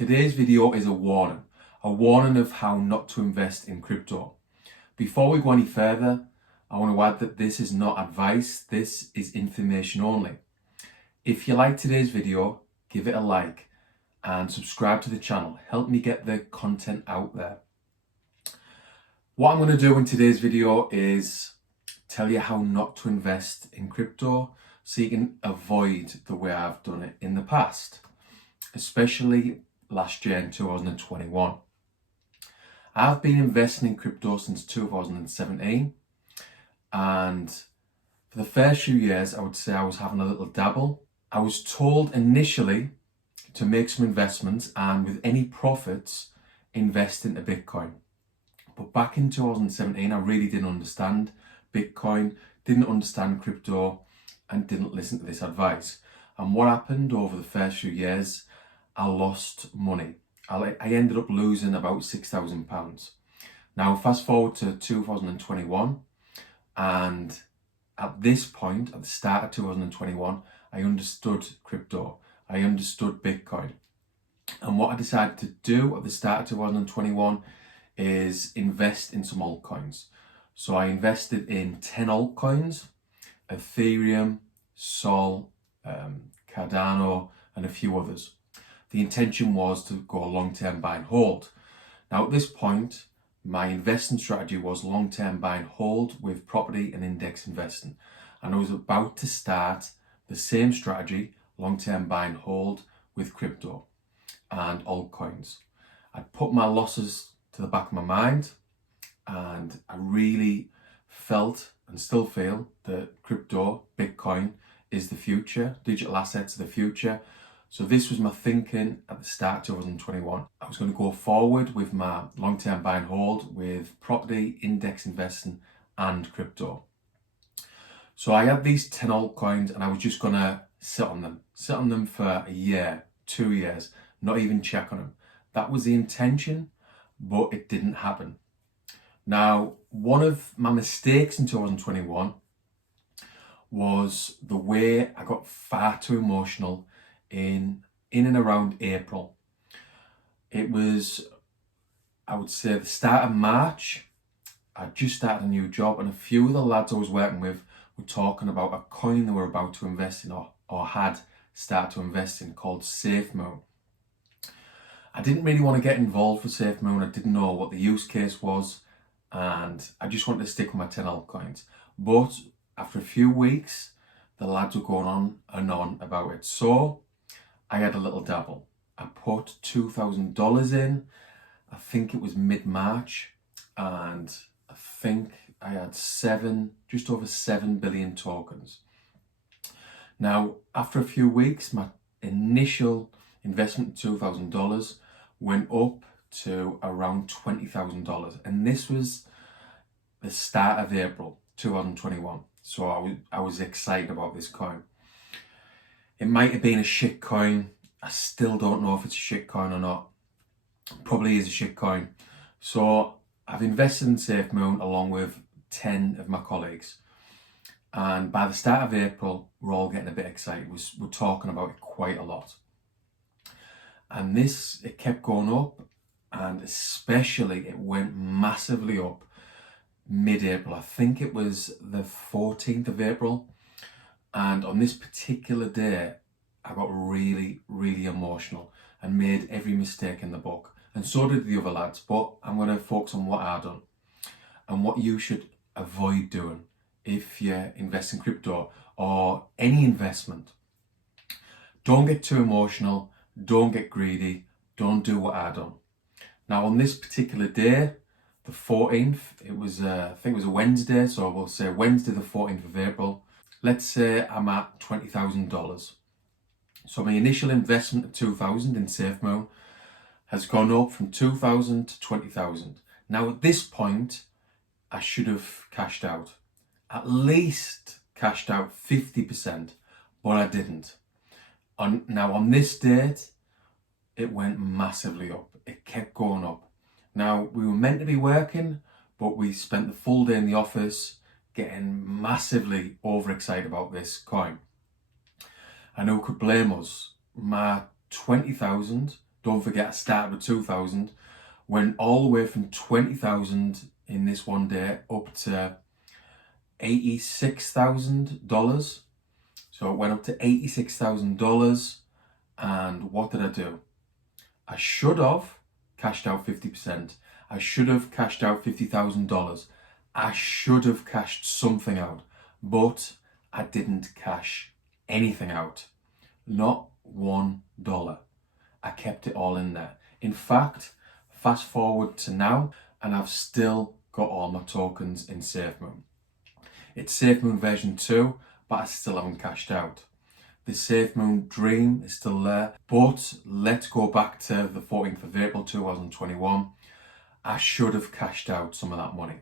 Today's video is a warning of how not to invest in crypto. Before we go any further, I want to add that this is not advice, this is information only. If you like today's video, give it a like and subscribe to the channel. Help me get the content out there. What I'm going to do in today's video is tell you how not to invest in crypto so you can avoid the way I've done it in the past, especially last year in 2021. I've been investing in crypto since 2017, and for the first few years I would say I was having a little dabble. I was told initially to make some investments and with any profits invest into Bitcoin. But back in 2017 I really didn't understand Bitcoin, didn't understand crypto and didn't listen to this advice. And what happened over the first few years, I lost money. I ended up losing about £6,000. Now fast forward to 2021, and at this point, at the start of 2021, I understood crypto, I understood Bitcoin. And what I decided to do at the start of 2021 is invest in some altcoins. So I invested in 10 altcoins, Ethereum, Sol, Cardano, and a few others. The intention was to go long-term buy and hold. Now at this point, my investing strategy was long-term buy and hold with property and index investing. And I was about to start the same strategy, long-term buy and hold with crypto and altcoins. I put my losses to the back of my mind, and I really felt and still feel that crypto, Bitcoin, is the future. Digital assets are the future. So this was my thinking at the start of 2021. I was going to go forward with my long-term buy and hold with property, index investing and crypto. So I had these 10 altcoins and I was just going to sit on them for a year, 2 years, not even check on them. That was the intention, but it didn't happen. Now, one of my mistakes in 2021 was the way I got far too emotional in and around April. It was, I would say, the start of March. I just started a new job, and a few of the lads I was working with were talking about a coin they were about to invest in or had started to invest in called SafeMoon. I didn't really want to get involved with SafeMoon. I didn't know what the use case was, and I just wanted to stick with my 10 altcoins. But after a few weeks, the lads were going on and on about it. So I had a little dabble. I put $2,000 in. I think it was mid-March, and I think I had just over 7 billion tokens. Now, after a few weeks, my initial investment of $2,000 went up to around $20,000, and this was the start of April 2021. So I was excited about this coin. It might have been a shit coin. I still don't know if it's a shit coin or not. Probably is a shit coin. So I've invested in SafeMoon along with 10 of my colleagues. And by the start of April, we're all getting a bit excited. We're talking about it quite a lot. And it kept going up, and especially it went massively up mid-April. I think it was the 14th of April. And on this particular day, I got really, really emotional and made every mistake in the book. And so did the other lads. But I'm going to focus on what I've done and what you should avoid doing if you invest in crypto or any investment. Don't get too emotional. Don't get greedy. Don't do what I've done. Now, on this particular day, the 14th, I think it was a Wednesday. So we'll say Wednesday, the 14th of April. Let's say I'm at $20,000. So my initial investment of $2,000 in SafeMoon has gone up from $2,000 to $20,000. Now at this point, I should have cashed out. At least cashed out 50%, but I didn't. Now on this date, it went massively up. It kept going up. Now we were meant to be working, but we spent the full day in the office getting massively overexcited about this coin. And who could blame us? My 20,000 Don't forget I started with 2,000, went all the way from 20,000 in this one day up to $86,000. So it went up to $86,000, and what did I do? I should have cashed out 50%. I should have cashed out $50,000. I should have cashed something out, but I didn't cash anything out. Not $1. I kept it all in there. In fact, fast forward to now, and I've still got all my tokens in SafeMoon. It's SafeMoon version 2, but I still haven't cashed out. The SafeMoon dream is still there, but let's go back to the 14th of April 2021. I should have cashed out some of that money.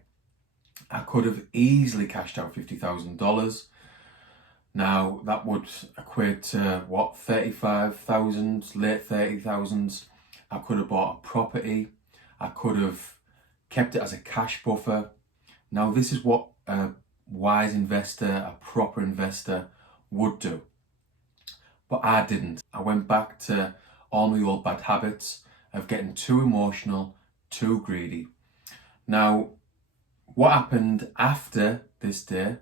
I could have easily cashed out $50,000. Now that would equate to what, 35,000, late 30,000s. I could have bought a property. I could have kept it as a cash buffer. Now this is what a wise investor, a proper investor would do. But I didn't. I went back to all my old bad habits of getting too emotional, too greedy. Now, what happened after this day,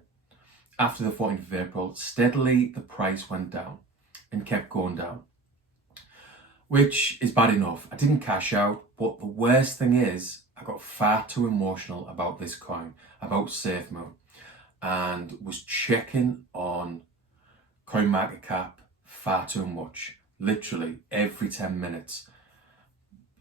after the 14th of April, steadily the price went down and kept going down, which is bad enough. I didn't cash out, but the worst thing is I got far too emotional about this coin, about SafeMoon, and was checking on CoinMarketCap far too much, literally every 10 minutes,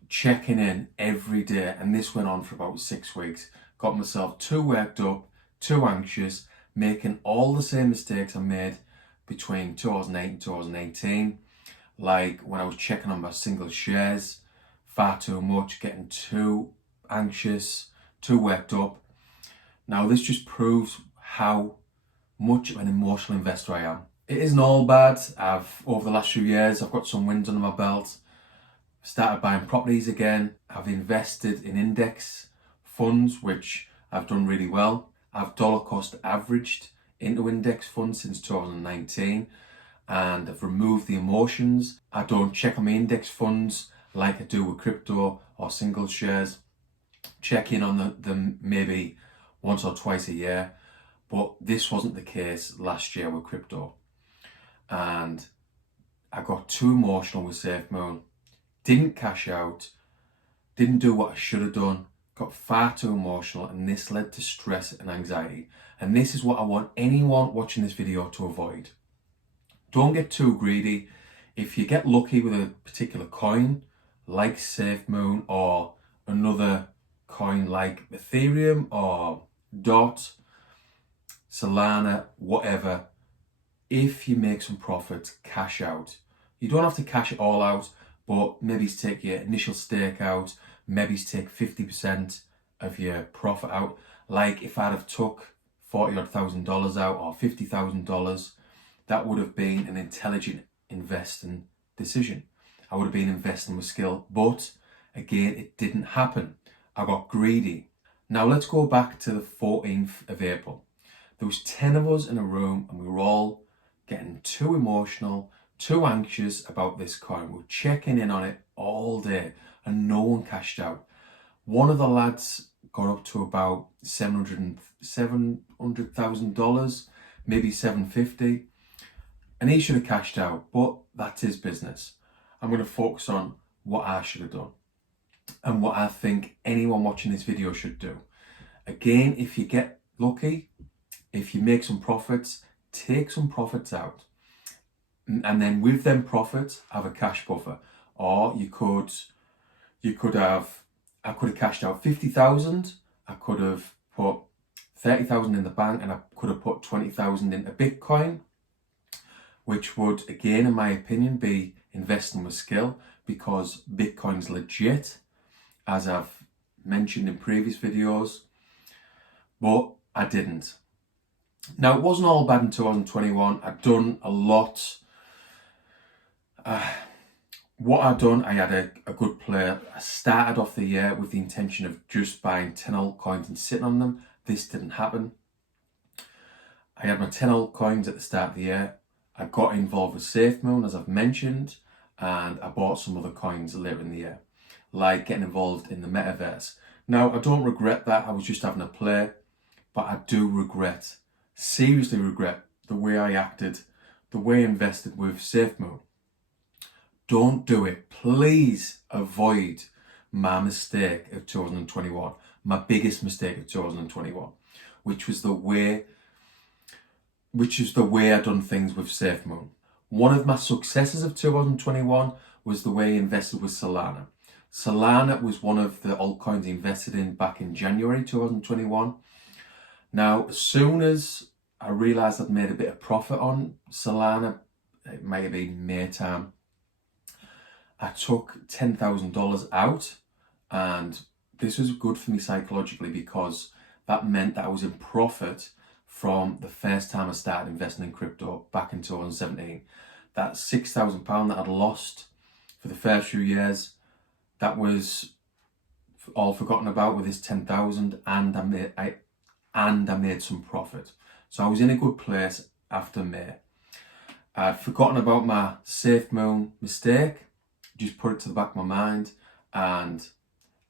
checking in every day, and this went on for about 6 weeks. Got myself too worked up, too anxious, making all the same mistakes I made between 2008 and 2018, like when I was checking on my single shares far too much, getting too anxious, too worked up. Now this just proves how much of an emotional investor I am. It isn't all bad. Over the last few years, I've got some wins under my belt. Started buying properties again. I've invested in index funds, which I've done really well. I've dollar cost averaged into index funds since 2019, and I've removed the emotions. I don't check on my index funds like I do with crypto or single shares. Check in on them maybe once or twice a year, but this wasn't the case last year with crypto. And I got too emotional with SafeMoon, didn't cash out, didn't do what I should have done, got far too emotional, and this led to stress and anxiety. And this is what I want anyone watching this video to avoid. Don't get too greedy. If you get lucky with a particular coin like SafeMoon or another coin like Ethereum or DOT, Solana, whatever, if you make some profits, cash out. You don't have to cash it all out, but maybe take your initial stake out, maybe take 50% of your profit out. Like if I'd have took $40,000 out or $50,000, that would have been an intelligent investing decision. I would have been investing with skill, but again, it didn't happen. I got greedy. Now let's go back to the 14th of April. There was 10 of us in a room and we were all getting too emotional, too anxious about this coin. We were checking in on it all day and no one cashed out. One of the lads got up to about $700,000, maybe $750,000, and he should have cashed out, but that's his business. I'm going to focus on what I should have done and what I think anyone watching this video should do. Again, if you get lucky, if you make some profits, take some profits out, and then with them profits have a cash buffer. Or I could have cashed out 50,000. I could have put 30,000 in the bank, and I could have put 20,000 into Bitcoin, which would, again, in my opinion, be investing with skill, because Bitcoin's legit, as I've mentioned in previous videos, but I didn't. Now, it wasn't all bad in 2021. I'd done a lot. What I'd done, I had a good play. I started off the year with the intention of just buying 10 altcoins and sitting on them. This didn't happen. I had my 10 altcoins at the start of the year. I got involved with SafeMoon, as I've mentioned. and I bought some other coins later in the year, like getting involved in the metaverse. Now, I don't regret that. I was just having a play, but I do regret, seriously regret, the way I acted, the way I invested with SafeMoon. Don't do it. Please avoid my mistake of 2021, my biggest mistake of 2021, which was the way I done things with SafeMoon. One of my successes of 2021 was the way I invested with Solana. Solana was one of the altcoins I invested in back in January 2021. Now, as soon as I realised I'd made a bit of profit on Solana, it might have been May time, I took $10,000 out, and this was good for me psychologically because that meant that I was in profit from the first time I started investing in crypto back in 2017. That £6,000 that I'd lost for the first few years, that was all forgotten about with this 10,000, and I made some profit. So I was in a good place after May. I'd forgotten about my SafeMoon mistake, just put it to the back of my mind, and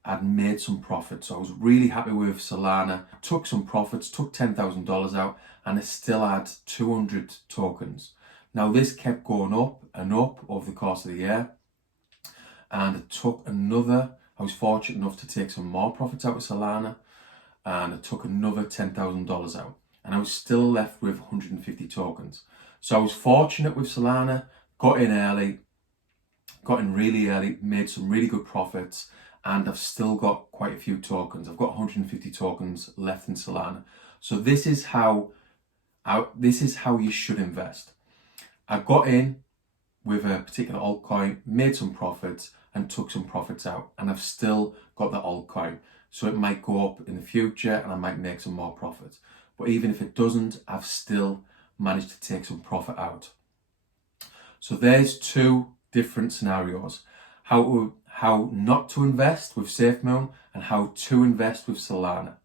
I'd made some profit. So I was really happy with Solana. Took some profits, took $10,000 out, and I still had 200 tokens. Now this kept going up and up over the course of the year, and I was fortunate enough to take some more profits out of Solana, and I took another $10,000 out, and I was still left with 150 tokens. So I was fortunate with Solana, got in really early, made some really good profits, and I've still got quite a few tokens. I've got 150 tokens left in Solana. So this is how you should invest. I got in with a particular altcoin, made some profits, and took some profits out, and I've still got that altcoin. So it might go up in the future and I might make some more profits. But even if it doesn't, I've still managed to take some profit out. So there's two different scenarios. How not to invest with SafeMoon and how to invest with Solana.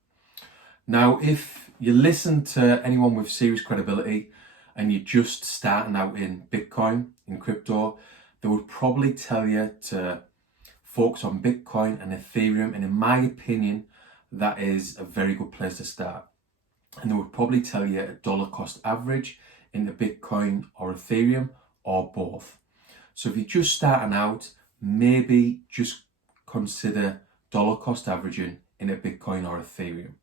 Now, if you listen to anyone with serious credibility and you're just starting out in Bitcoin, in crypto, they would probably tell you to focus on Bitcoin and Ethereum, and in my opinion, that is a very good place to start. And they would probably tell you a dollar cost average into Bitcoin or Ethereum or both. So if you're just starting out, maybe just consider dollar cost averaging into Bitcoin or Ethereum.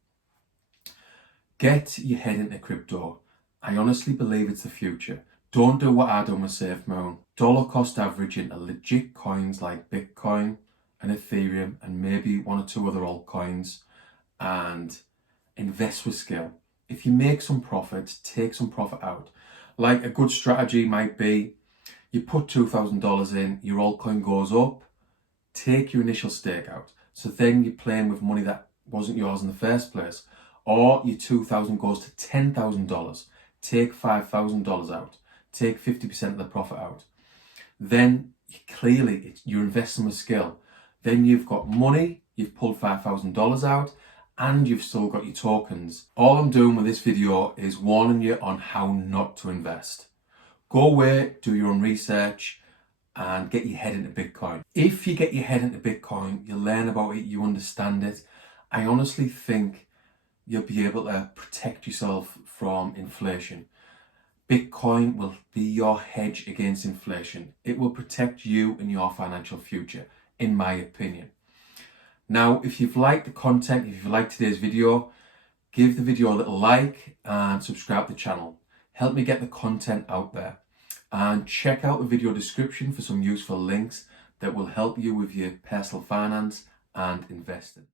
Get your head into crypto. I honestly believe it's the future. Don't do what I done with SafeMoon. Dollar cost averaging into legit coins like Bitcoin and Ethereum and maybe one or two other altcoins, and invest with skill. If you make some profit, take some profit out. Like a good strategy might be, you put $2,000 in, your altcoin goes up, take your initial stake out. So then you're playing with money that wasn't yours in the first place. Or your $2,000 goes to $10,000, take $5,000 out, take 50% of the profit out. Then clearly you're investing with skill. Then you've got money, you've pulled $5,000 out, and you've still got your tokens. All I'm doing with this video is warning you on how not to invest. Go away, do your own research, and get your head into Bitcoin. If you get your head into Bitcoin, you learn about it, you understand it, I honestly think you'll be able to protect yourself from inflation. Bitcoin will be your hedge against inflation. It will protect you and your financial future, in my opinion. Now, if you've liked the content, if you've liked today's video, give the video a little like and subscribe to the channel. Help me get the content out there. And check out the video description for some useful links that will help you with your personal finance and investing.